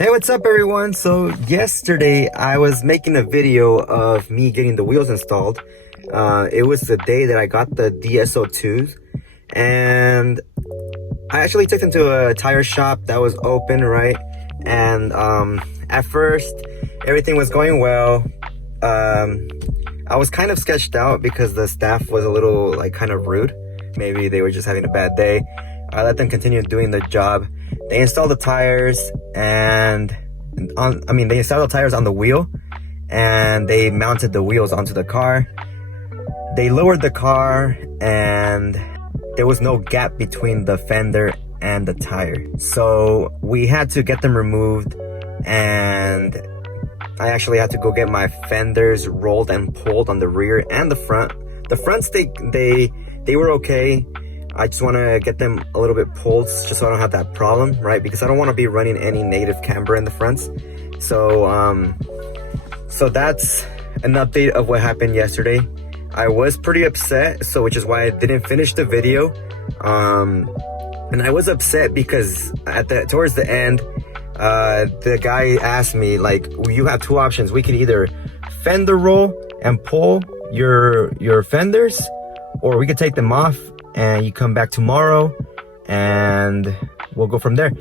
Hey, what's up everyone? So yesterday I was making a video of me getting the wheels installed. It was the day that I got the DS02s, and I actually took them to a tire shop that was open, right? And at first everything was going well. I was kind of sketched out because the staff was a little kind of rude. Maybe they were just having a bad day. I let them continue doing the job. They installed the tires and they installed the tires on the wheel, and they mounted the wheels onto the car. They lowered the car and there was no gap between the fender and the tire. So we had to get them removed, and I actually had to go get my fenders rolled and pulled on the rear and the front. The fronts, they were okay. I just want to get them a little bit pulled just so I don't have that problem, right? Because I don't want to be running any negative camber in the fronts. So that's an update of what happened yesterday. I was pretty upset, which is why I didn't finish the video. And I was upset because towards the end, the guy asked me, you have two options. We could either fender roll and pull your fenders, or we could take them off and you come back tomorrow and we'll go from there.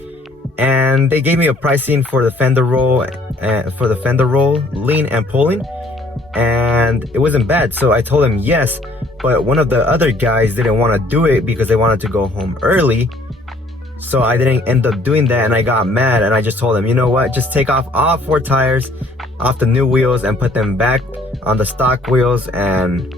And they gave me a pricing for the fender roll, lean and pulling, and it wasn't bad. So I told him yes, but one of the other guys didn't want to do it because they wanted to go home early. So I didn't end up doing that, and I got mad, and I just told him, you know what, just take off all 4 tires off the new wheels and put them back on the stock wheels, and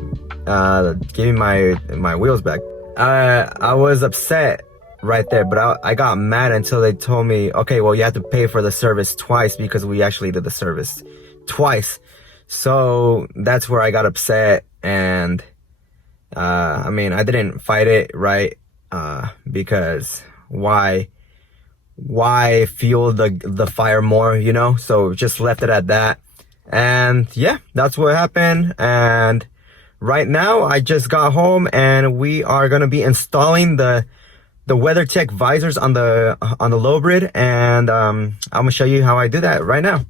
give me my wheels back. I was upset right there, but I got mad until they told me, okay, well, you have to pay for the service twice, because we actually did the service twice. So that's where I got upset. And I didn't fight it, right? Because why fuel the fire more, you know? So just left it at that. And yeah, that's what happened. And right now I just got home, and we are gonna be installing the WeatherTech visors on the Lowbrid, and I'm gonna show you how I do that right now.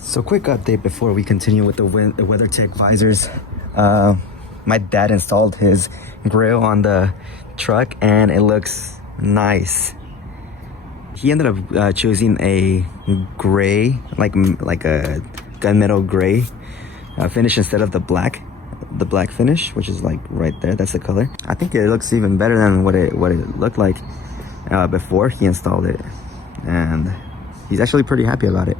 So quick update before we continue with the WeatherTech visors. My dad installed his grill on the truck, and it looks nice. He ended up choosing a gray, like a gunmetal gray finish instead of the black finish, which is right there. That's the color. I think it looks even better than what it looked like before he installed it, and he's actually pretty happy about it.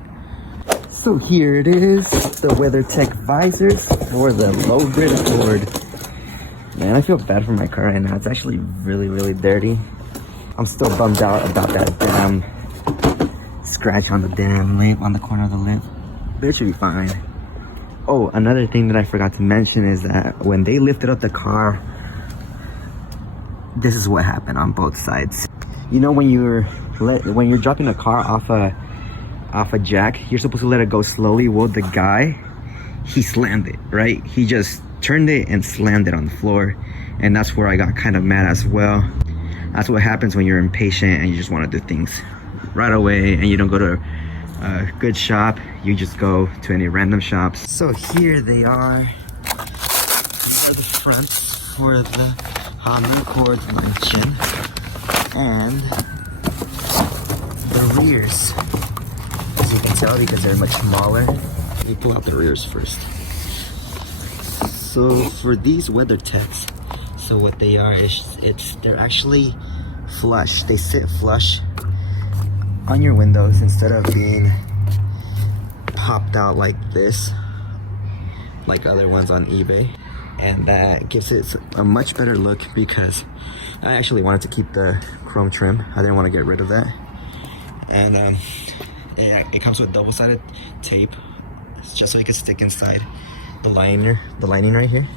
So here it is, the WeatherTech visors for the Lowbrid board. Man, I feel bad for my car right now. It's actually really, really dirty. I'm still bummed out about that damn scratch on the damn lip, on the corner of the lip. But it should be fine. Oh, another thing that I forgot to mention is that when they lifted up the car, this is what happened on both sides. You know, when you're dropping a car off a jack, you're supposed to let it go slowly. Well, the guy, he slammed it, right? He just turned it and slammed it on the floor, and that's where I got kind of mad as well. That's what happens when you're impatient and you just want to do things right away, and you don't go to a good shop, you just go to any random shops. So here they are. These are the fronts for the hot cord mention, and the rears, as you can tell, because they're much smaller. Let me pull out the rears first. So for these WeatherTechs, so what they are is they're actually flush. They sit flush on your windows instead of being popped out like this, like other ones on eBay. And that gives it a much better look, because I actually wanted to keep the chrome trim. I didn't want to get rid of that. And it comes with double-sided tape, just so it can stick inside the lining right here.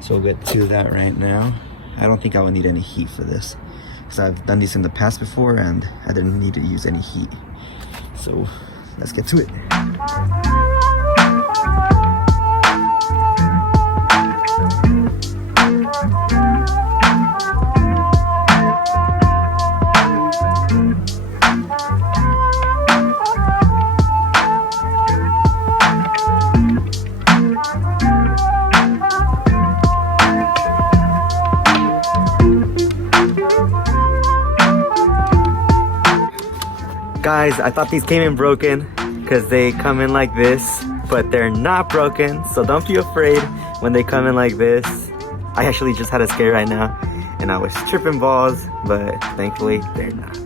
So we'll get to that right now. I don't think I will need any heat for this, because I've done these in the past before and I didn't need to use any heat. So let's get to it. Guys, I thought these came in broken because they come in like this, but they're not broken, so don't be afraid when they come in like this. I actually just had a scare right now and I was tripping balls, but thankfully they're not.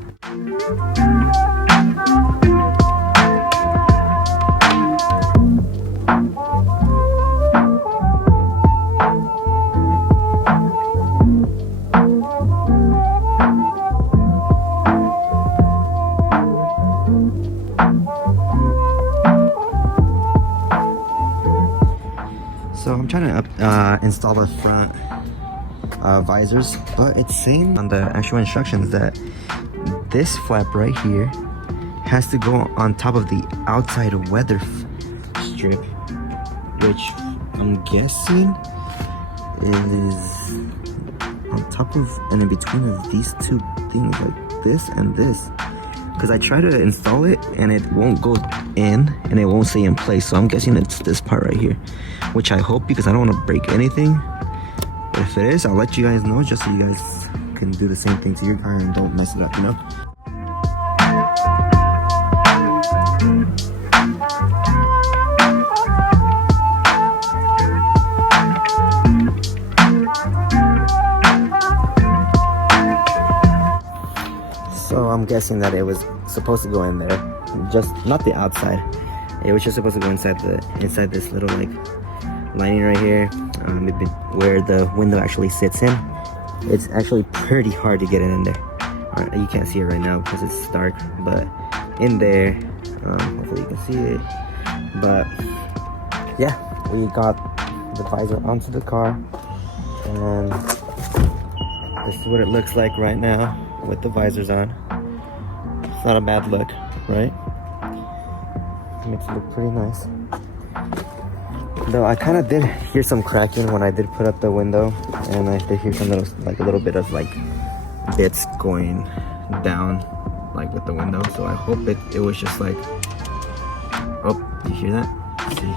So I'm trying to install the front visors, but it's saying on the actual instructions that this flap right here has to go on top of the outside weather strip, which I'm guessing is on top of and in between of these two things, like this and this. Because I try to install it and it won't go in and it won't stay in place, so I'm guessing it's this part right here, which I hope, because I don't want to break anything. But if it is, I'll let you guys know, just so you guys can do the same thing to your car and don't mess it up, you know? So I'm guessing that it was supposed to go in there, just not the outside. It was just supposed to go inside this little like lining right here, where the window actually sits in. It's actually pretty hard to get it in there. You can't see it right now because it's dark, but in there, hopefully you can see it. But yeah, we got the visor onto the car, and this is what it looks like right now with the visors on. It's not a bad look, right? It makes it look pretty nice. Though I kind of did hear some cracking when I did put up the window, and I did hear some little, like a little bit of like bits going down, like with the window. So I hope it was just like, oh, you hear that? Let's see.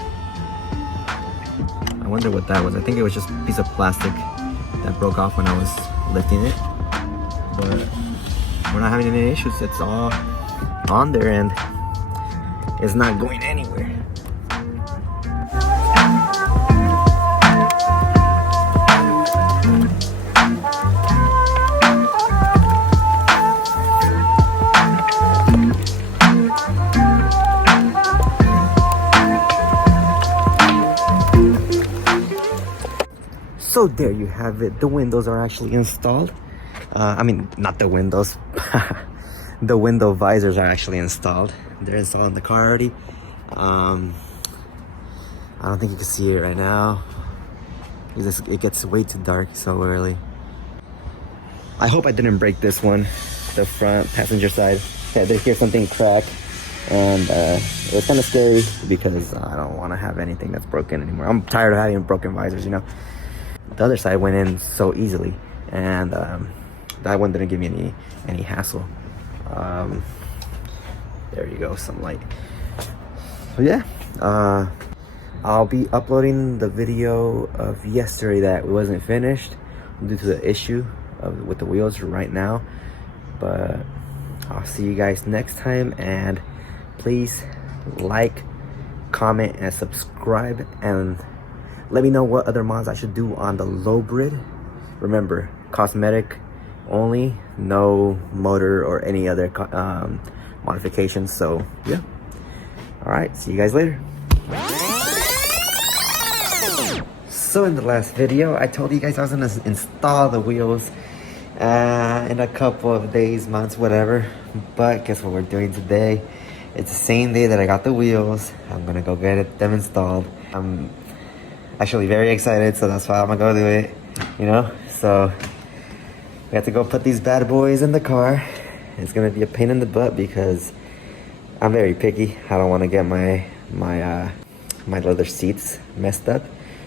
I wonder what that was. I think it was just a piece of plastic that broke off when I was lifting it. But we're not having any issues. It's all on there and it's not going anywhere. So there you have it. The windows are actually installed. I mean, not the windows. The window visors are actually installed. They're installed in the car already. I don't think you can see it right now. It gets way too dark so early. I hope I didn't break this one, the front passenger side. I did hear something crack, and it was kind of scary because I don't want to have anything that's broken anymore. I'm tired of having broken visors, you know. The other side went in so easily, and that one didn't give me any hassle. There you go, some light. So yeah, I'll be uploading the video of yesterday that wasn't finished due to the issue with the wheels right now. But I'll see you guys next time, and please like, comment, and subscribe, and let me know what other mods I should do on the Lowbrid. Remember, cosmetic only, no motor or any other modifications. So yeah, all right, see you guys later. So in the last video, I told you guys I was gonna install the wheels in a couple of days, months, whatever. But guess what we're doing today? It's the same day that I got the wheels. I'm gonna go get them installed. I'm actually very excited, so that's why I'm gonna go do it, you know. So we have to go put these bad boys in the car. It's gonna be a pain in the butt because I'm very picky. I don't want to get my leather seats messed up,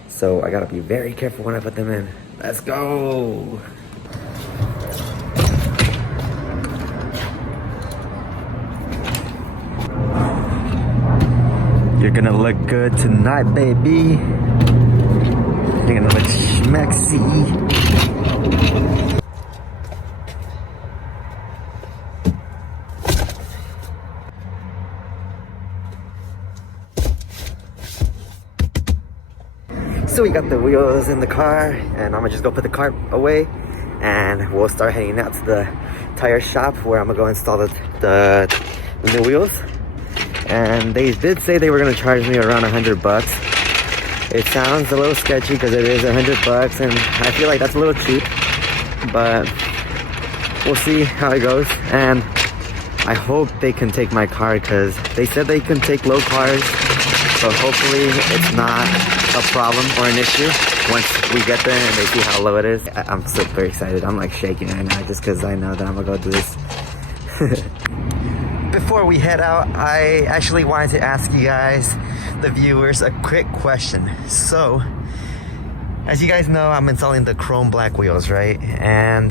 so I gotta be very careful when I put them in. Let's go. You're gonna look good tonight, baby. You're gonna look schmexy. So we got the wheels in the car, and I'm gonna just go put the car away, and we'll start heading out to the tire shop where I'm gonna go install the new wheels. And they did say they were gonna charge me around $100. It sounds a little sketchy because it is $100, and I feel like that's a little cheap, but we'll see how it goes. And I hope they can take my car because they said they can take low cars, so hopefully it's not a problem or an issue once we get there and they see how low it is. I'm super excited. I'm like shaking right now just because I know that I'm gonna go do this. Before we head out, I actually wanted to ask you guys, the viewers, a quick question. So, as you guys know, I'm installing the chrome black wheels, right? And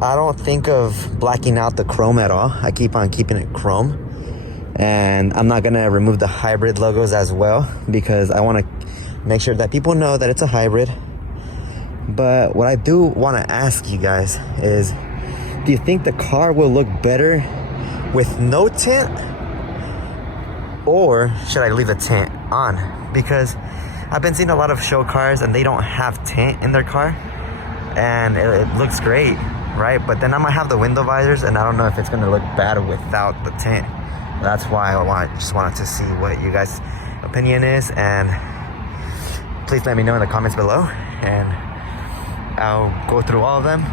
I don't think of blacking out the chrome at all. I keep on keeping it chrome. And I'm not gonna remove the hybrid logos as well because I wanna make sure that people know that it's a hybrid. But what I do wanna ask you guys is, do you think the car will look better with no tint, or should I leave the tint on? Because I've been seeing a lot of show cars and they don't have tint in their car, and it looks great, right? But then I'm gonna have the window visors, and I don't know if it's gonna look bad without the tint. That's why I just wanted to see what you guys' opinion is, and please let me know in the comments below, and I'll go through all of them.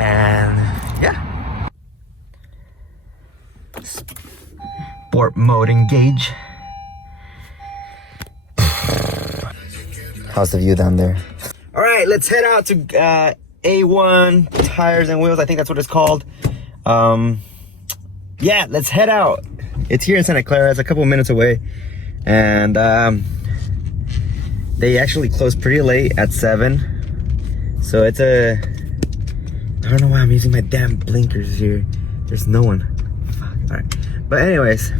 And yeah. Sport mode engage. How's the view down there? All right, let's head out to A1 Tires and Wheels. I think that's what it's called. Yeah, let's head out. It's here in Santa Clara. It's a couple minutes away, and they actually close pretty late at 7. So it's a, I don't know why I'm using my damn blinkers here. There's no one. Fuck. All right. But anyways,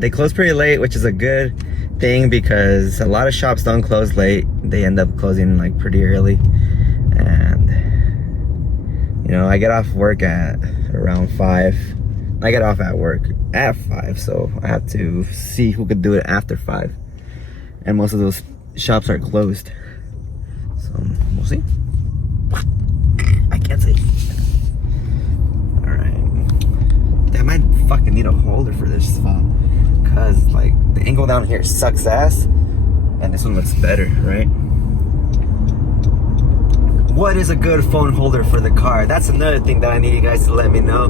they close pretty late, which is a good thing because a lot of shops don't close late. They end up closing like pretty early. And you know, I get off work at around 5. I get off at work at 5, so I have to see who could do it after 5. And most of those shops are closed. So we'll see. I can't see. Alright. I might fucking need a holder for this phone. Cause like the angle down here sucks ass. And this one looks better, right? What is a good phone holder for the car? That's another thing that I need you guys to let me know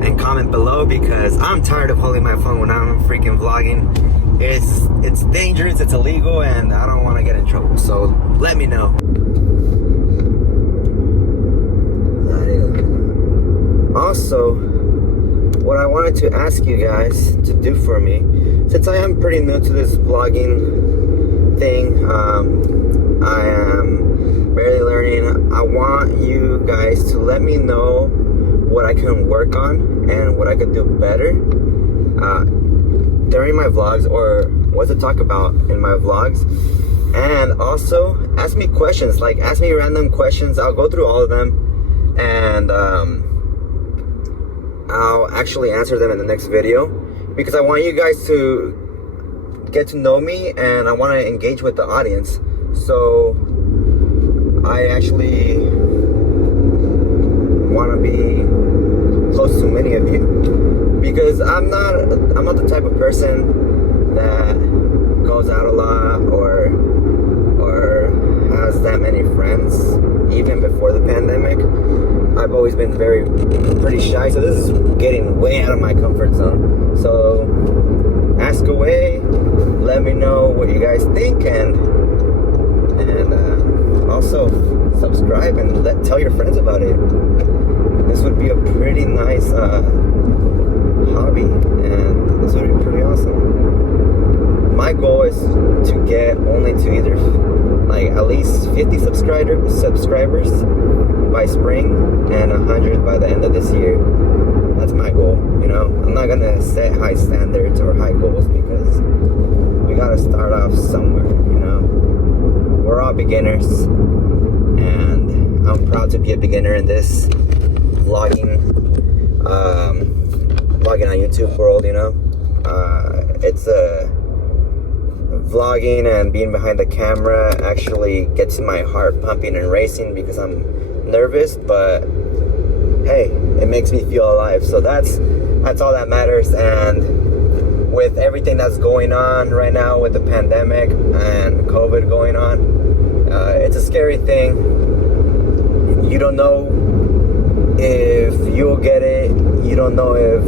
and comment below, because I'm tired of holding my phone when I'm freaking vlogging. It's dangerous, it's illegal, and I don't want to get in trouble. So let me know. Also, what I wanted to ask you guys to do for me, since I am pretty new to this vlogging thing, I am barely learning. I want you guys to let me know what I can work on and what I could do better during my vlogs, or what to talk about in my vlogs. And also ask me questions, like ask me random questions. I'll go through all of them, and I'll actually answer them in the next video, because I want you guys to get to know me and I want to engage with the audience. So I actually want to be close to many of you, because I'm not the type of person that goes out a lot or has that many friends. Even before the pandemic, I've always been pretty shy, so this is getting way out of my comfort zone. So ask away, let me know what you guys think, and also subscribe and tell your friends about it. This would be a pretty nice hobby, and this would be pretty awesome. My goal is to get only to either like at least 50 subscribers by spring and 100 by the end of this year. That's my goal, you know. I'm not gonna set high standards or high goals, because we gotta start off somewhere, you know. We're all beginners, and I'm proud to be a beginner in this vlogging on YouTube world, you know. It's a vlogging and being behind the camera actually gets my heart pumping and racing because I'm nervous, but hey, it makes me feel alive. So that's all that matters. And with everything that's going on right now with the pandemic and COVID going on, it's a scary thing. You don't know if you'll get it. You don't know if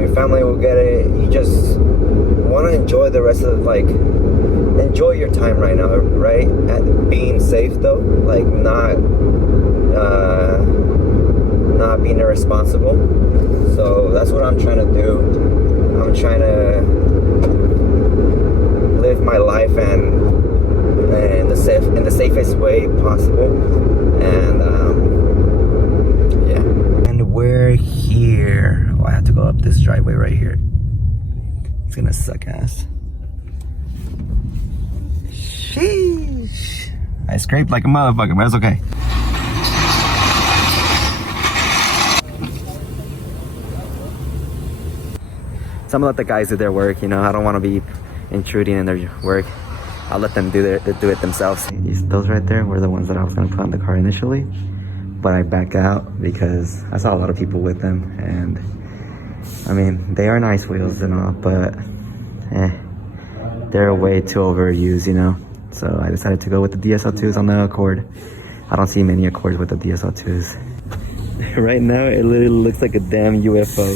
your family will get it. You just want to enjoy the rest of, like, enjoy your time right now, right? At being safe though, like not being irresponsible. So that's what I'm trying to do. I'm trying to live my life and in the safest way possible. And yeah. And we're here. Oh, I have to go up this driveway right here. It's gonna suck ass. Sheesh. I scraped like a motherfucker, but that's okay. So I'm gonna let the guys do their work, you know. I don't want to be intruding in their work. I'll let them do it themselves. Those right there were the ones that I was gonna put on the car initially, but I backed out because I saw a lot of people with them, and I mean, they are nice wheels and all, but they're way too overused, you know. So I decided to go with the DS02s on the Accord. I don't see many Accords with the DS02s. Right now, it literally looks like a damn UFO.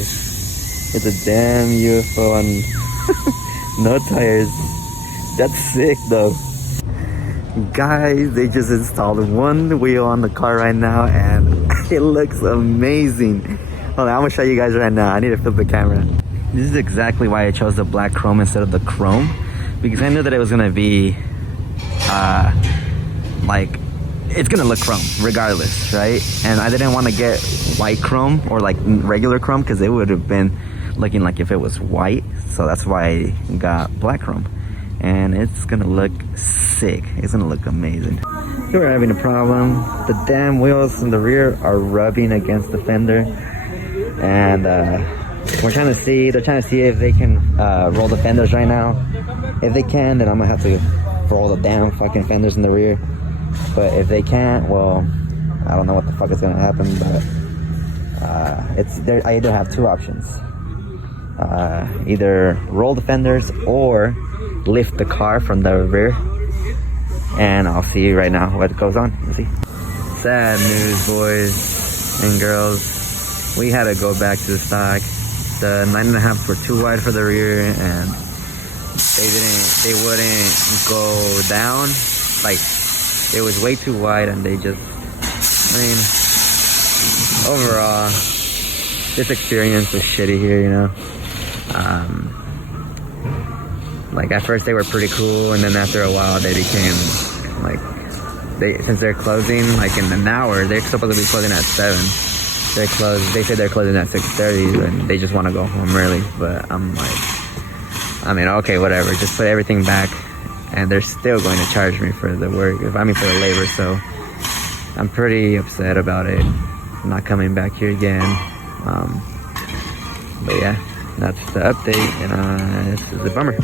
It's a damn UFO on no tires. That's sick though. Guys, they just installed one wheel on the car right now and it looks amazing. Hold on, I'm gonna show you guys right now. I need to flip the camera. This is exactly why I chose the black chrome instead of the chrome, because I knew that it was gonna be like, it's gonna look chrome regardless, right? And I didn't want to get white chrome or like regular chrome because it would have been looking like if it was white. So that's why I got black chrome, and it's gonna look sick. It's gonna look amazing. We're having a problem. The damn wheels in the rear are rubbing against the fender, and they're trying to see if they can roll the fenders right now. If they can, then I'm gonna have to roll the damn fucking fenders in the rear. But if they can't, well, I don't know what the fuck is gonna happen. But I either have two options: either roll the fenders or lift the car from the rear. And I'll see right now what goes on. Let's see. Sad news, boys and girls. We had to go back to the stock. The 9.5s were too wide for the rear, and they wouldn't go down. Like, it was way too wide, and they just, I mean, overall, this experience was shitty here, you know. Like, at first they were pretty cool, and then after a while they became like, since they're closing like in an hour, they're supposed to be closing at 7. They say they're closing at 6:30, and they just want to go home early. But I'm like, I mean, okay, whatever, just put everything back. And they're still going to charge me for the work, for the labor. So I'm pretty upset about it. I'm not coming back here again. But yeah, that's the update, and this is a bummer.